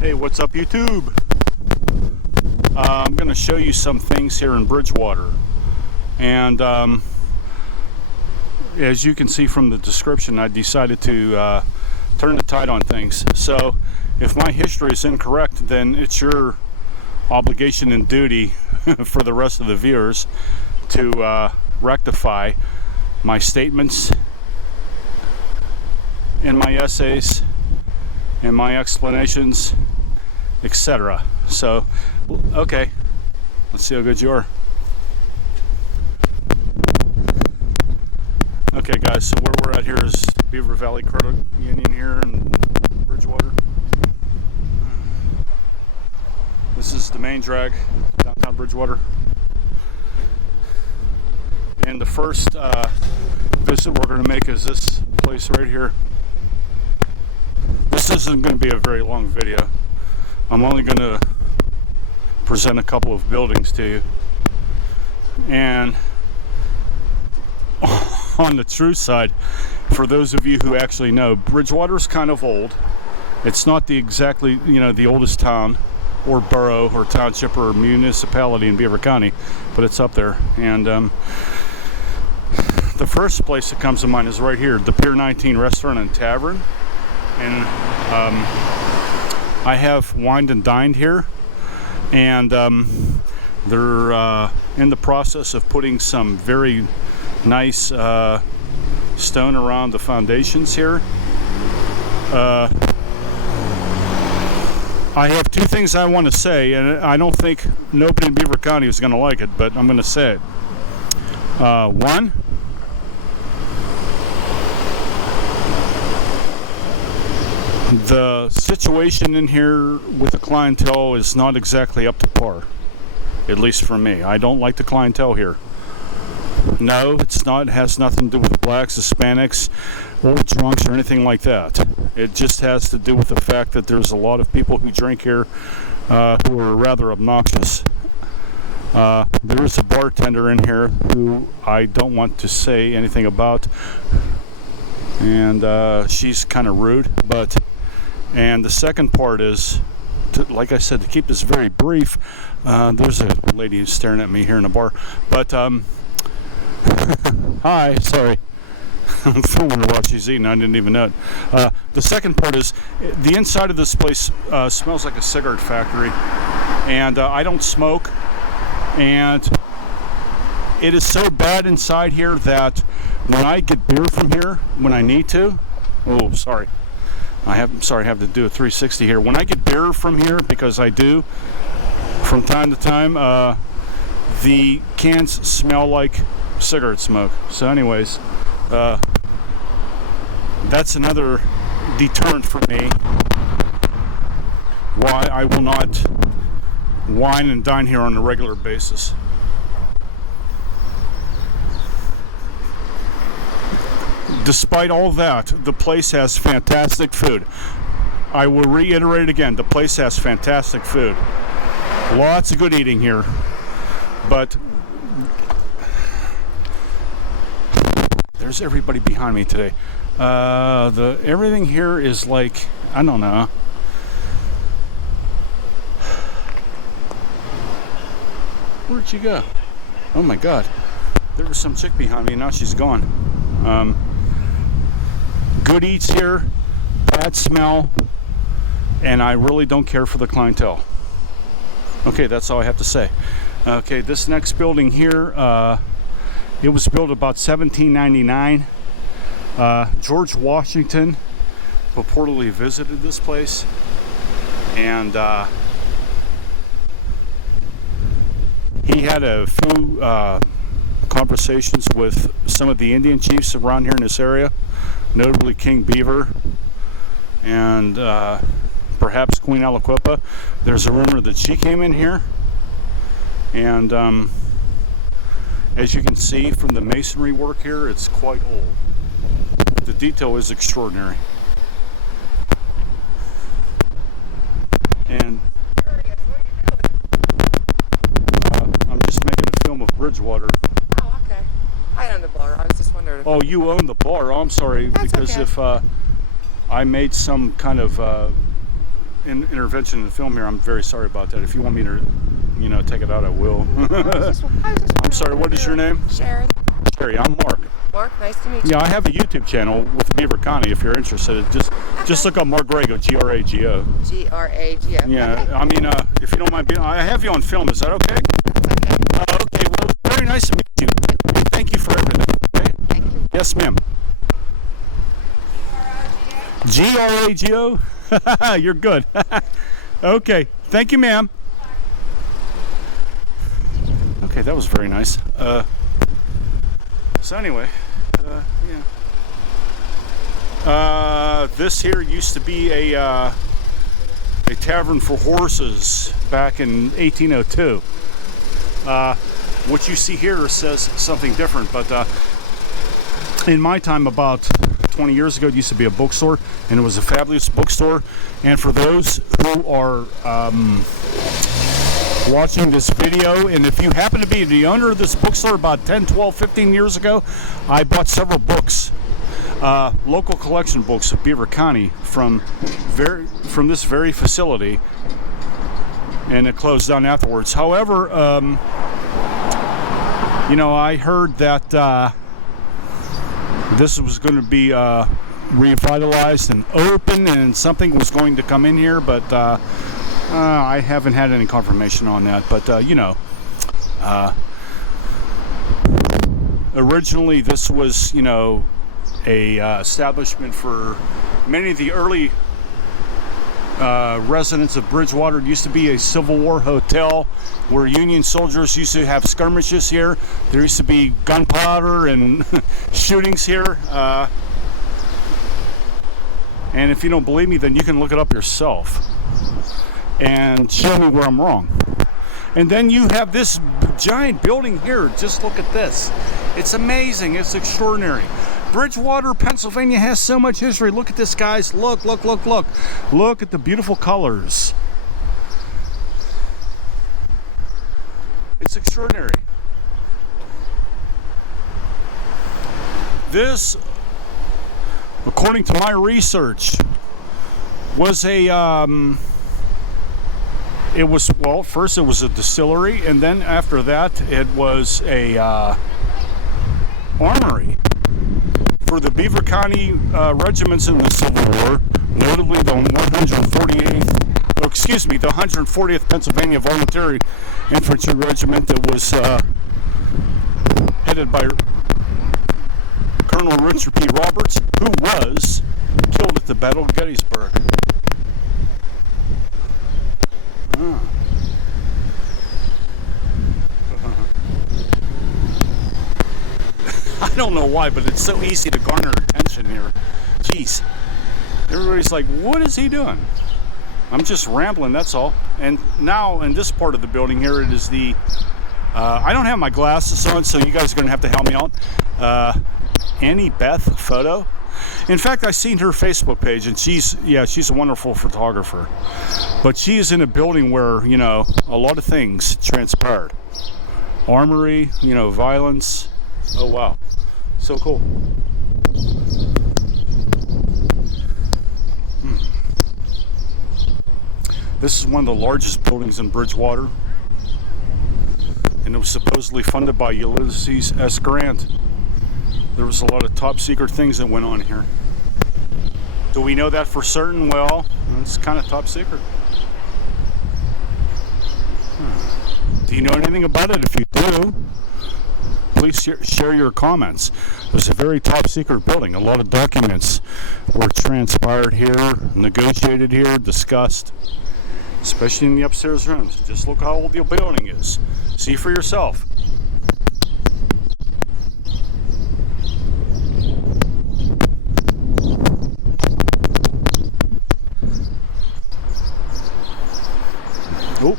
Hey, what's up, YouTube? I'm going to show you some things here in Bridgewater. And as you can see from the description, I decided to turn the tide on things. So if my history is incorrect, then it's your obligation and duty for the rest of the viewers to rectify my statements in my essays and my explanations, etc. So, okay, let's see how good you are. Okay, guys, so where we're at here is Beaver Valley Credit Union here in Bridgewater. This is the main drag, downtown Bridgewater. And the first visit we're going to make is this place right here. This isn't going to be a very long video. I'm only going to present a couple of buildings to you. And on the true side, for those of you who actually know, Bridgewater is kind of old. It's not the exactly, the oldest town or borough or township or municipality in Beaver County, but it's up there. And the first place that comes to mind is right here, the Pier 19 Restaurant and Tavern. And I have wined and dined here, and they're in the process of putting some very nice stone around the foundations here. I have two things I want to say, and I don't think nobody in Beaver County is going to like it, but I'm going to say it. One, the situation in here with the clientele is not exactly up to par, at least for me. I don't like the clientele here. No, it's not. It has nothing to do with blacks, Hispanics, old drunks, or anything like that. It just has to do with the fact that there's a lot of people who drink here who are rather obnoxious. There is a bartender in here who I don't want to say anything about, and she's kind of rude. And the second part is, like I said, to keep this very brief, there's a lady who's staring at me here in the bar, but hi, sorry. I'm filming her while she's eating. I didn't even know it. The second part is, the inside of this place smells like a cigarette factory, and I don't smoke, and it is so bad inside here that when I get beer from here, when I need to, I have to do a 360 here. When I get beer from here, because I do from time to time, the cans smell like cigarette smoke. So anyways, that's another deterrent for me why I will not wine and dine here on a regular basis. Despite all that, the place has fantastic food. I will reiterate again, the place has fantastic food. Lots of good eating here. But there's everybody behind me today. Everything here is like, I don't know. Where'd she go? Oh my God. There was some chick behind me, and now she's gone. Good eats here, bad smell, and I really don't care for the clientele. Okay, that's all I have to say. Okay, this next building here, it was built about 1799. George Washington purportedly visited this place, and he had a few conversations with some of the Indian chiefs around here in this area, notably King Beaver and perhaps Queen Aliquippa. There's a rumor that she came in here, and as you can see from the masonry work here, it's quite old. The detail is extraordinary. And I'm just making a film of Bridgewater. Oh, okay. I own the bar. I was just wondering. Oh, you own the bar. Oh, I'm sorry. That's because okay. if I made some kind of intervention in the film here. I'm very sorry about that. If you want me to, take it out, I will. I'm sorry. What is your name? Sharon. Sherry. I'm Mark. Mark, nice to meet you. Yeah, I have a YouTube channel with Beaver County. If you're interested, just look up Mark Grago, Grago. Grago. Yeah. I mean, if you don't mind being, I have you on film. Is that okay? Okay. Okay. Well, very nice to meet you. And thank you for everything. Okay? Thank you. Yes, ma'am. Grago. You're good. Okay. Thank you, ma'am. Okay, that was very nice. So anyway, this here used to be a tavern for horses back in 1802. What you see here says something different, but in my time, about 20 years ago, it used to be a bookstore, and it was a fabulous bookstore. And for those who are watching this video, and if you happen to be the owner of this bookstore about 10, 12, 15 years ago, I bought several books, local collection books of Beaver County from this very facility, and it closed down afterwards. However, I heard that this was going to be revitalized and open, and something was going to come in here, but I haven't had any confirmation on that. But originally this was a establishment for many of the early residents of Bridgewater. It used to be a Civil War hotel where Union soldiers used to have skirmishes here. There used to be gunpowder and shootings here. And if you don't believe me, then you can look it up yourself and show me where I'm wrong. And then you have this giant building here. Just look at this. It's amazing. It's extraordinary. Bridgewater, Pennsylvania has so much history. Look at this, guys. Look. Look at the beautiful colors. It's extraordinary. This, according to my research, was first it was a distillery, and then after that it was a armory for the Beaver County regiments in the Civil War, notably the 140th Pennsylvania Voluntary Infantry Regiment that was headed by Colonel Richard P. Roberts, who was killed at the Battle of Gettysburg. I don't know why, but it's so easy to garner attention here. Jeez. Everybody's like, what is he doing? I'm just rambling, that's all. And now in this part of the building here, it is the... I don't have my glasses on, so you guys are going to have to help me out. Annie Beth Photo. In fact, I've seen her Facebook page, and she's a wonderful photographer. But she is in a building where, a lot of things transpired. Armory, violence. Oh, wow. So cool. This is one of the largest buildings in Bridgewater. And it was supposedly funded by Ulysses S. Grant. There was a lot of top secret things that went on here. Do we know that for certain? Well, it's kind of top secret. Do you know anything about it? If you do, please share your comments. It was a very top secret building. A lot of documents were transpired here, negotiated here, discussed, especially in the upstairs rooms. Just look how old the building is. See for yourself. Oh.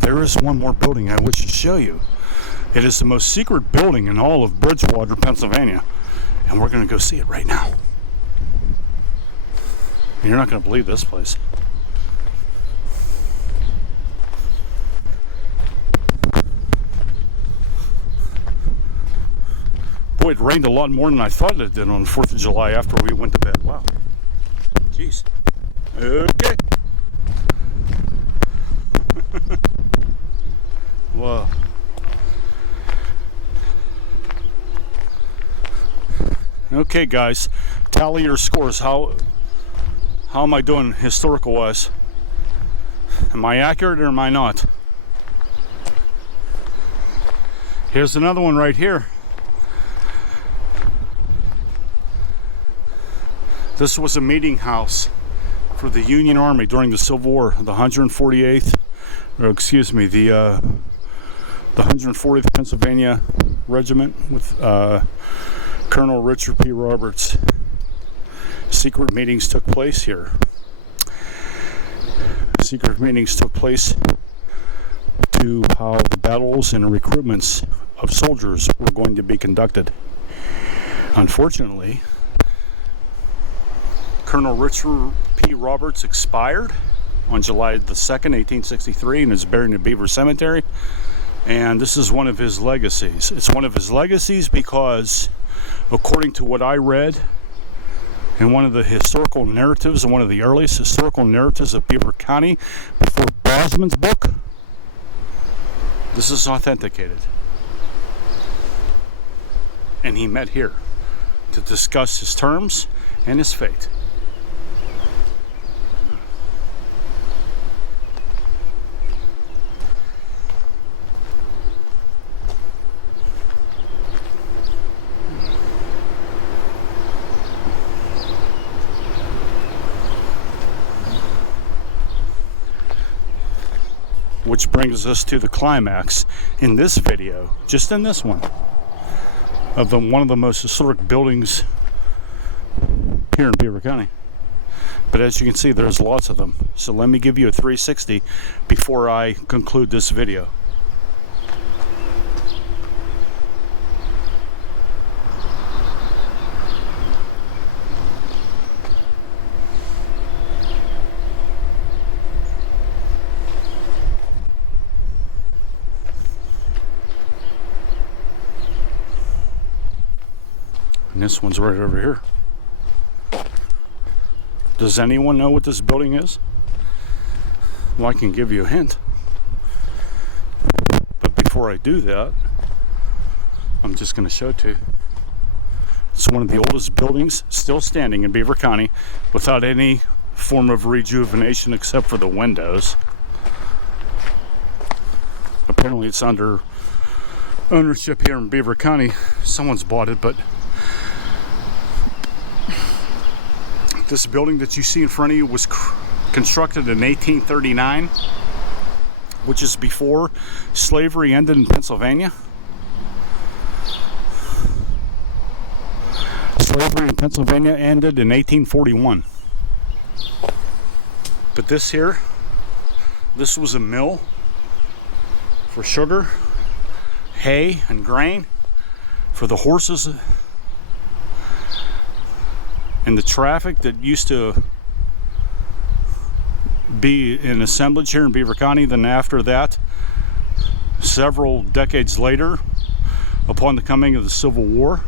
There is one more building I wish to show you. It is the most secret building in all of Bridgewater, Pennsylvania. And we're going to go see it right now. You're not going to believe this place. Boy, it rained a lot more than I thought it did on the 4th of July after we went to bed. Wow. Jeez. Okay. Wow. Okay, guys, tally your scores. How am I doing historical wise? Am I accurate or am I not? Here's another one right here. This was a meeting house for the Union Army during the Civil War, the 148th, or excuse me, the 140th Pennsylvania Regiment with Colonel Richard P. Roberts. Secret meetings took place here. Secret meetings took place to how the battles and recruitments of soldiers were going to be conducted. Unfortunately, Colonel Richard P. Roberts expired on July the 2nd, 1863, and is buried in Beaver Cemetery. And this is one of his legacies. It's one of his legacies because, according to what I read in one of the historical narratives, one of the earliest historical narratives of Beaver County before Bosman's book, this is authenticated. And he met here to discuss his terms and his fate. Which brings us to the climax in this video, just in this one, of one of the most historic buildings here in Beaver County. But as you can see, there's lots of them. So let me give you a 360 before I conclude this video. And this one's right over here. Does anyone know what this building is? Well, I can give you a hint. But before I do that, I'm just going to show it to you. It's one of the oldest buildings still standing in Beaver County without any form of rejuvenation except for the windows. Apparently it's under ownership here in Beaver County. Someone's bought it, but this building that you see in front of you was constructed in 1839, which is before slavery ended in Pennsylvania. Slavery in Pennsylvania ended in 1841. But this here, this was a mill for sugar, hay, and grain for the horses and the traffic that used to be in assemblage here in Beaver County. Then after that, several decades later, upon the coming of the Civil War,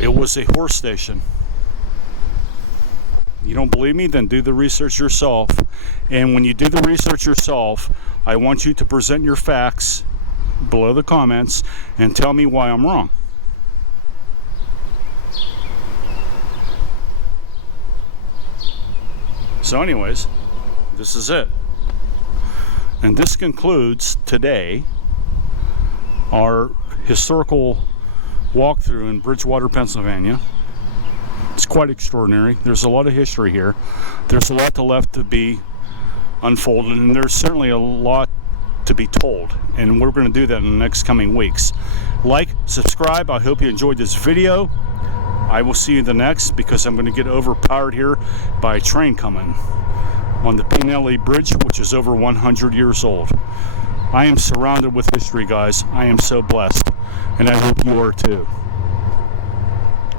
it was a horse station. You don't believe me? Then do the research yourself. And when you do the research yourself, I want you to present your facts below the comments and tell me why I'm wrong. So anyways, this is it. And this concludes today our historical walkthrough in Bridgewater, Pennsylvania. It's quite extraordinary. There's a lot of history here. There's a lot left to be unfolded, and there's certainly a lot to be told. And we're going to do that in the next coming weeks. Like, subscribe. I hope you enjoyed this video. I will see you in the next, because I'm going to get overpowered here by a train coming on the Pinelli Bridge, which is over 100 years old. I am surrounded with history, guys. I am so blessed, and I hope you are too.